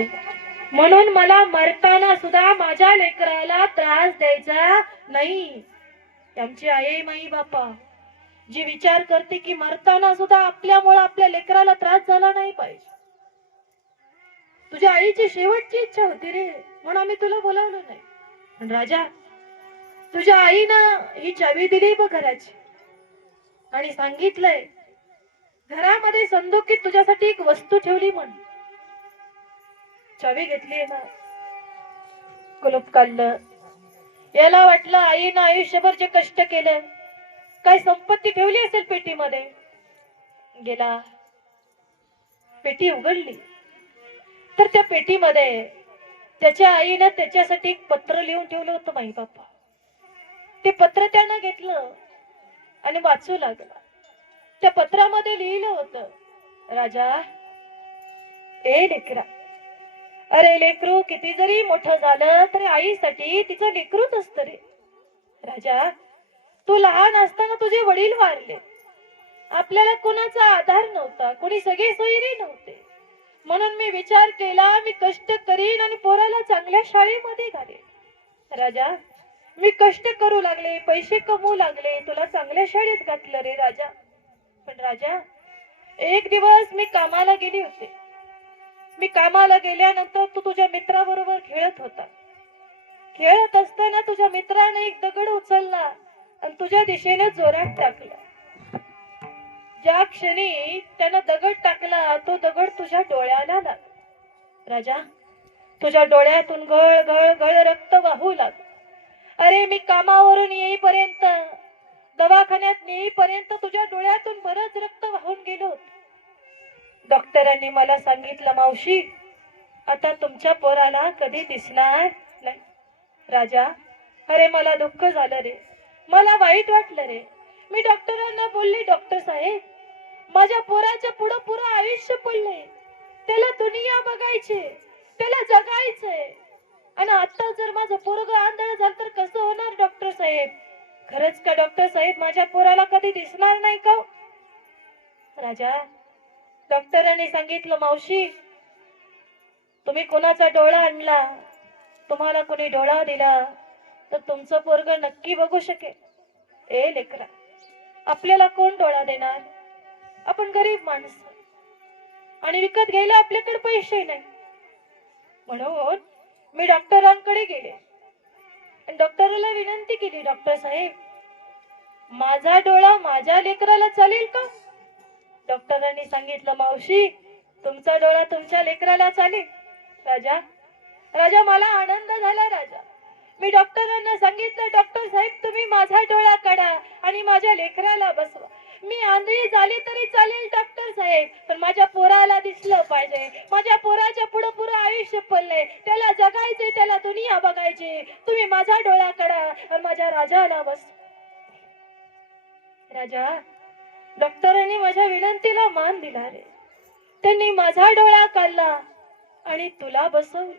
असतो म्हणून मला मरताना सुद्धा माझ्या लेकराला त्रास द्यायचा नाही. ही आमची आई माई बापा जी विचार करते की मरताना सुद्धा आपल्यामुळे आपल्या लेकराला त्रास झाला नाही पाहिजे. तुझ्या आईची शेवटची इच्छा होती रे म्हणून आम्ही तुला बोलावलं नाही. पण राजा तुझ्या आईनं ही चावी दिली बघ घराची. आणि सांगितलंय घरामध्ये संदुकीत तुझ्यासाठी एक वस्तू ठेवली म्हणून चावी घेतली ना. कुलूप काढलं. याला वाटलं आईनं आयुष्यभर जे कष्ट केलं काय संपत्ती ठेवली असेल पेटीमध्ये. गेला. पेटी उघडली. तर त्या पेटीमध्ये त्याच्या आईनं त्याच्यासाठी एक पत्र लिहून ठेवलं होतं माई बाप्पा ते पत्र त्यानं घेतलं आणि वाचू लागला. त्या पत्रामध्ये लिहिलं होतं राजा ए लेकरा अरे लेकरू किती जरी मोठं झालं तरी आईसाठी तिचं लेकरूच असत रे. राजा तू लहान असताना तुझे वडील वारले. आपल्याला कोणाचा आधार नव्हता कोणी सगळे सोयरी नव्हते. म्हणून मी विचार केला मी कष्ट करीन आणि पोराला चांगल्या शाळेमध्ये घालेन. राजा मी कष्ट करू लागले पैसे कमवू लागले तुला चांगल्या शाळेत घातलं रे राजा. पण राजा एक दिवस मी कामाला गेली होते. मी कामाला गेल्यानंतर तू तुझ्या मित्राबरोबर खेळत होता. खेळत असताना तुझ्या मित्राने एक दगड उचलला आणि तुझ्या दिशेने जोरात टाकला. ज्या क्षणी त्यानं दगड टाकला तो दगड तुझ्या डोळ्याला लागला. राजा तुझ्या डोळ्यातून गळ गळ गळ रक्त वाहू लागलं. अरे मी कामावरून येईपर्यंत दवाखान्यात नेईपर्यंत तुझ्या डोळ्यातून बरंच रक्त वाहून गेलो होतं. डॉक्टरांनी मला सांगितलं मावशी आता तुमच्या पोराला कधी दिसणार नाही? राजा अरे मला दुःख झालं रे. मला वाईट वाटलं रे. मी डॉक्टरांना बोलले डॉक्टर साहेब माझ्या पोराच्या पुढं पुरं आयुष्य पडले त्याला दुनिया बघायचे त्याला जगायचंय. आणि आता जर माझं पोरग आंधळ झालं तर कसं होणार डॉक्टर साहेब? खरंच का डॉक्टर साहेब माझ्या पोराला कधी दिसणार नाही का हो? राजा डॉक्टरांनी सांगितलं मावशी तुम्ही कोणाचा डोळा आणला? तुम्हाला कोणी डोळा दिला? तर तुमचं पोरग नक्की बघू शकेल. ए लेकरा आपल्याला कोण डोळा देणार? आपण गरीब माणसं आणि विकत घ्यायला आपल्याकडे पैसे नाही. म्हणून मी डॉक्टरांकडे गेले. आणि डॉक्टरला विनंती केली डॉक्टर साहेब माझा डोळा माझ्या लेकराला चालेल का? डॉक्टरांनी सांगितलं मावशी तुमचा डोळा तुमच्या लेकराला चालेल राजा राजा मला आनंद झाला राजा. मी डॉक्टरांना सांगितलं डॉक्टर साहेब तुम्ही माझा डोळा काढा आणि माझ्या लेकराला बसवा. मी आंधळी झाली तरी चालेल डॉक्टर साहेब पण माझ्या पोराला दिसलं पाहिजे. माझ्या पोराच्या पुढं पुरं आयुष्य पडलंय. त्याला जगायचे त्याला दुनिया बघायची तुम्ही माझा डोळा काढा आणि माझ्या राजाला बस राजा डॉक्टरांनी माझ्या विनंतीला मान दिला रे त्यांनी माझा डोळा काढला आणि तुला बसवलं.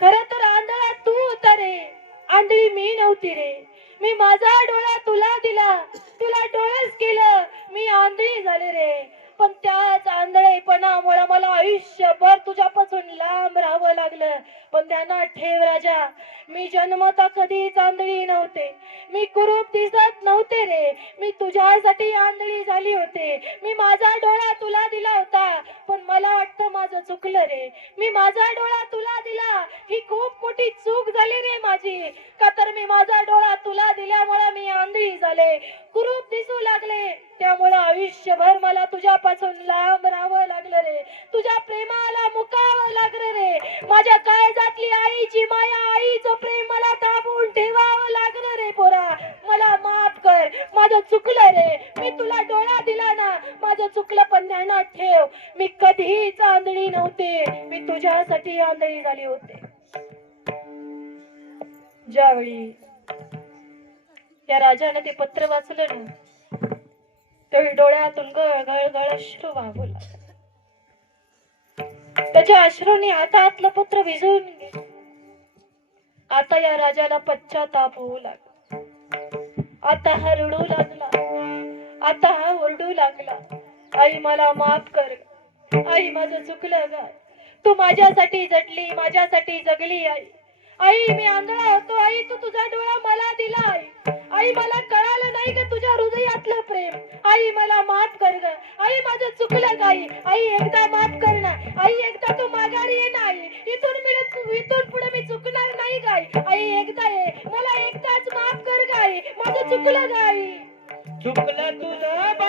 खर तर आंधळा तू होता रे. आंधळी मी नव्हती रे. मी माझा डोळा तुला दिला. तुला डोळस केलं. मी आंधळी झाले रे. पण त्याच आंधळेपणामुळे मला आयुष्यभर तुझ्यापासून लांब राहावं लागलं. पण त्यांना ठेव राजा. मी जन्मता कधी आंधळी नव्हते. मी कुरूप दिसत नव्हते रे. मी तुझ्यासाठी आंधळी झाली होते. मी माझा डोळा तुला दिला होता. पण मला वाटतं माझं चुकलं रे. मी माझा डोळा तुला दिला. ही खूप मोठी चूक झाली रे माझी. का तर मी माझा डोळा तुला दिल्यामुळे मी आंधळी झाले. कुरूप दिसू लागले. त्यामुळे आयुष्यभर मला तुझ्यापासून लांब राहावं लागलं रे. तुझ्या प्रेमाला मुकावं लागलं रे. माझ्या काळजातली आईची माया आईचं प्रेम मला दाबून ठेवावं लागलं रे पोरा. मला माफ कर. माझं चुकलं रे. मी तुला डोळा दिला ना माझं चुकलं पण ध्यानात ठेव. मी कधीच आंधळी नव्हते. मी तुझ्यासाठी आंधळी झाली होते. ज्यावेळी या राजाने ते पत्र वाचलं ना त्यावेळी डोळ्यातून गळगळ गळ अश्रू वाहू लागले त्याच्या अश्रूने आता आतलं पुत्र भिजवून गेलं. आता या राजाला पश्चाताप होऊ लागला. आता हा रडू लागला. आता हा ओरडू लागला. आई मला माफ कर आई माझं चुकलं ग. तू माझ्यासाठी जडली माझ्यासाठी जगली आई. आई मी आंधळा होतो. आई तू तुझा डोळा मला आई मला माफ कर ग. आई माझं चुकलं काही. आई एकदा माफ कर ना. आई एकदा तू माघारी ये ना आई. इथून मी इथून पुढे मी चुकणार नाही गाई आई. एकदा ये. मला एकदाच माफ कर गाई माझं चुकलं गाई चुकलं तुझं बा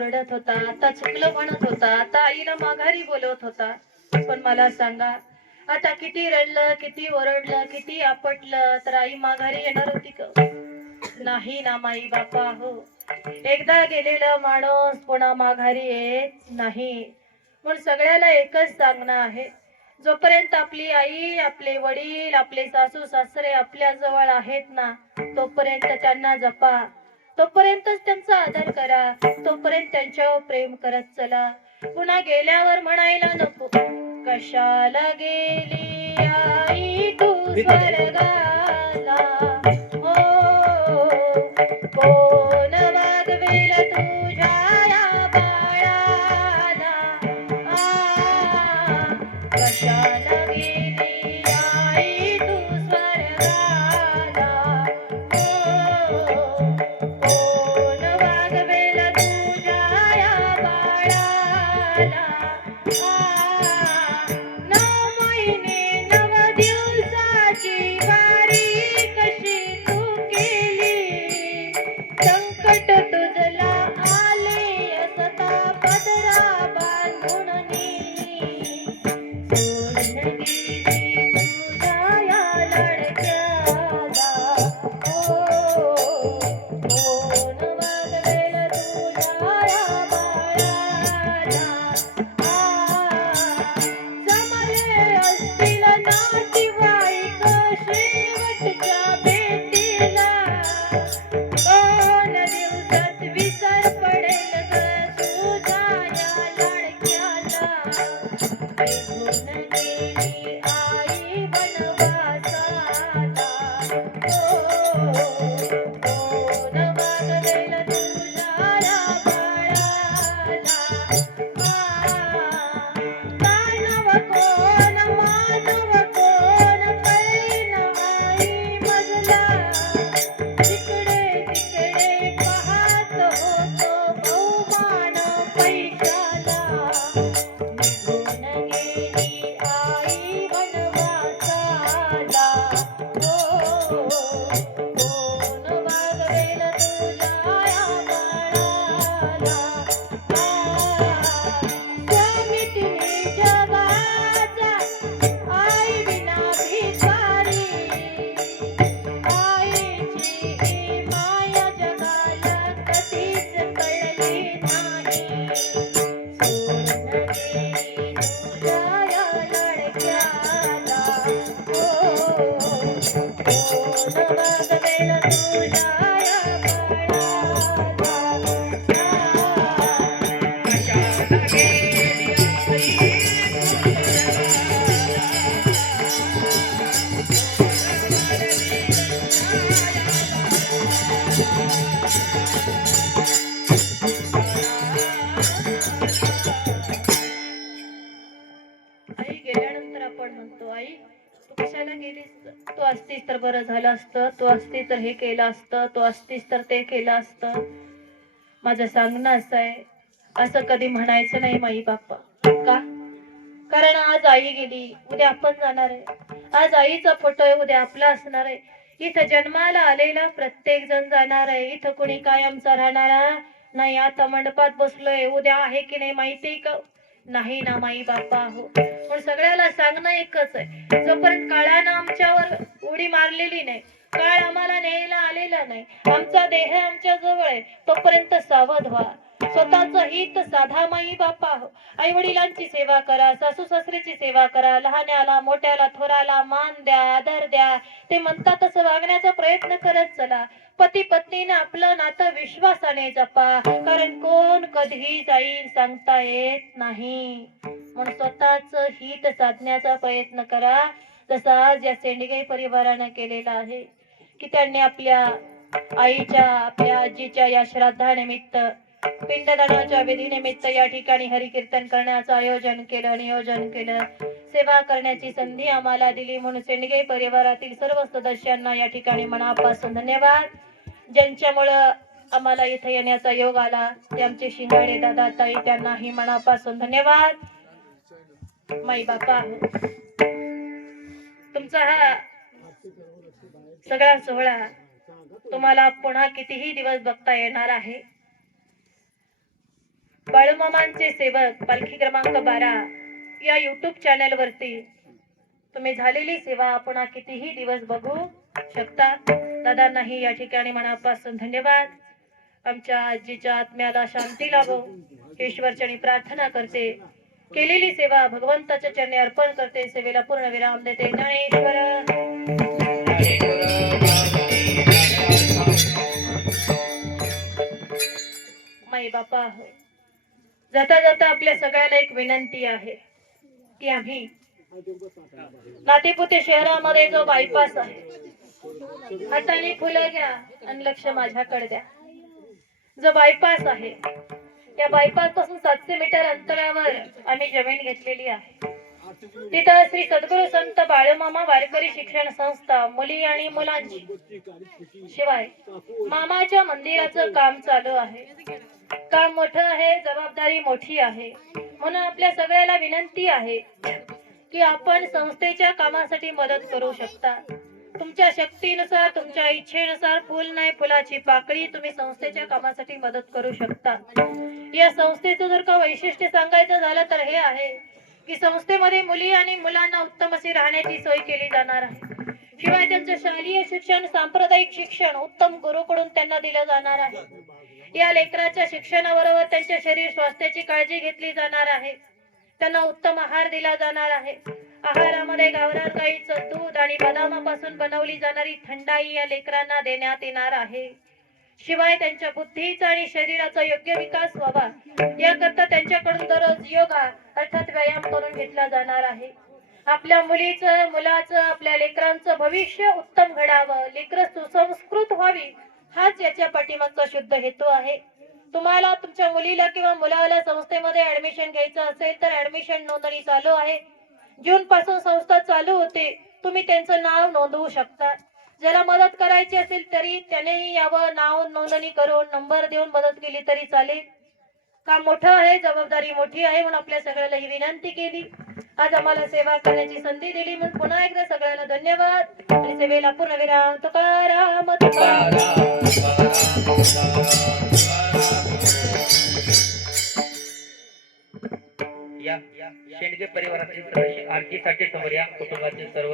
ओरडत होता आता चुकलं म्हणत होता आता आईला माघारी बोलवत होता. पण मला सांगा आता किती रडलं किती ओरडलं किती आपटलं तर आई माघारी येणार होती का? नाही ना माई बापा हो. एकदा गेलेलं माणूस पुन्हा माघारी येत नाही. पण सगळ्याला एकच सांगणं आहे. जोपर्यंत आपली आई आपले वडील आपले सासू सासरे आपल्या जवळ आहेत ना तोपर्यंत त्यांना जपा. तोपर्यंतच त्यांचा आदर करा. तोपर्यंत त्यांच्यावर प्रेम करत चला. पुन्हा गेल्यावर म्हणायला नको कशाला गेली आई तू स्वर्गाला कारी असतं तू असती तर हे केलं असतं तू असतीस तर ते केलं असतं. माझं सांगणं असं आहे असं कधी म्हणायचं नाही माई बाप्पा का? कारण आज आई गेली उद्या आपण जाणार आहे. आज आईचा फोटो आहे उद्या आपला असणार आहे. इथं जन्माला आलेला प्रत्येक जण जाणार आहे. इथं कोणी कायमचा राहणारा नाही. आता मंडपात बसलोय. उद्या आहे की नाही माहिती का? नाही ना माई बाप्पा हो. पण सगळ्याला सांगणं एकच आहे. जोपर्यंत काळानं आमच्यावर उडी मारलेली नाही काळ आम्हाला न्यायला आलेला नाही. आमचा देह आमच्या जवळ आहे. तोपर्यंत सावध व्हा. स्वतःच हित साधा माई बापा हो आई वडिलांची सेवा करा सासू सासऱ्याची सेवा करा लहान्याला मोठ्याला थोराला मान द्या आदर द्या. ते म्हणतात तसं वागण्याचा प्रयत्न करत चला. पती पत्नीने आपलं नातं विश्वासाने जपा. कारण कोण कधीही जाईल सांगता येत नाही. म्हणून स्वतःच हित साधण्याचा प्रयत्न करा. जसा आज या सेंडगे परिवारानं केलेला आहे. की त्यांनी आपल्या आईच्या आपल्या आजीच्या या श्राद्धानिमित्त पिंडदानाच्या विधीनिमित्त या ठिकाणी हरिकीर्तन करण्याचं आयोजन केलं नियोजन केलं. सेवा करण्याची संधी आम्हाला दिली म्हणून सेंडगे परिवारातील सर्व सदस्यांना या ठिकाणी मनापासून धन्यवाद. ज्यांच्यामुळं आम्हाला इथे येण्याचा योग आला ते आमचे शिंगाडे दादा ताई त्यांनाही मनापासून धन्यवाद. माई बापा तुमचा हा सगळा सोहळा तुम्हाला पुन्हा कितीही दिवस बघता येणार आहे. बाळूमामांचे सेवक पालखी क्रमांक बारा या युट्यूब चॅनल वरती तुम्ही झालेली सेवा पुन्हा कितीही दिवस बघू शकता. दादांनाही या ठिकाणी मनापासून धन्यवाद. आमच्या आजीच्या आत्म्याला शांती लाभो. ईश्वरचणी प्रार्थना करते. केलेली सेवा भगवंताच्या चरणी अर्पण करते. सेवेला पूर्ण विराम देते. ज्ञानेश्वर. माई बापा हो. जाता जाता आपल्या सगळ्याला एक विनंती आहे की आम्ही नातेपुते शहरामध्ये जो बायपास आहे हाताने फुलं घ्या आणि लक्ष माझ्याकडे द्या जो बायपास आहे या बायपासपासून सातशे मीटर अंतरावर आम्ही जमीन घेतलेली आहे तिथं श्री सद्गुरु संत बाळूमामा वारकरी शिक्षण संस्था मुली आणि मुलांची. शिवाय मामाच्या मंदिराचं काम चालू आहे. काम मोठं आहे जबाबदारी मोठी आहे. म्हणून आपल्या सगळ्याला विनंती आहे की आपण संस्थेच्या कामासाठी मदत करू शकता. तुमच्या शक्तीनुसार तुमच्या इच्छेनुसार फुल नाही फुलाची पाकळी तुम्ही संस्थेच्या कामासाठी मदत करू शकता. या संस्थेचं जर का वैशिष्ट्य सांगायचं झालं तर हे आहे. की संस्थेमध्ये मुली आणि मुलांना उत्तम अशी राहण्याची सोय केली जाणार आहे. शिवाय त्यांचं शालेय शिक्षण सांप्रदायिक शिक्षण उत्तम गुरुकडून त्यांना दिलं जाणार आहे. या लेकराच्या शिक्षणाबरोबर त्यांच्या शरीर स्वास्थ्याची काळजी घेतली जाणार आहे. त्यांना उत्तम आहार दिला जाणार आहे. आहारामध्ये गावरान गाईचं दूध आणि बदामापासून बनवली जाणारी थंडाई या लेकरांना देण्यात येणार आहे. शिवाय त्यांच्या बुद्धीचा आणि शरीराचा योग्य विकास व्हावा. याकरता त्यांच्याकडून दररोज योगा अर्थात व्यायाम करून घेतला जाणार आहे. आपल्या मुलीचं मुलाचं आपल्या लेकरांचं भविष्य उत्तम घडावं लेकर सुसंस्कृत व्हावी हाच याच्या पाठीमागचा शुद्ध हेतू आहे. तुम्हाला तुमच्या मुलीला किंवा मुलाला संस्थेमध्ये ऍडमिशन घ्यायचं असेल तर ऍडमिशन नोंदणी चालू आहे. जून पासून संस्था चालू होते. तुम्ही त्यांचं नाव नोंदवू शकता. ज्याला मदत करायची असेल तरी त्यानेही यावं नाव नोंदणी करून नंबर देऊन मदत केली तरी चालेल. काम मोठं आहे जबाबदारी मोठी आहे म्हणून आपल्या सगळ्याला ही विनंती केली. आज आम्हाला सेवा करण्याची संधी दिली म्हणून पुन्हा एकदा सगळ्यांना धन्यवाद. आणि सेवेला पूर्णविराम. तुकाराम या शेंडगे परिवारातील आरतीसाठी समोर या कुटुंबातील सर्व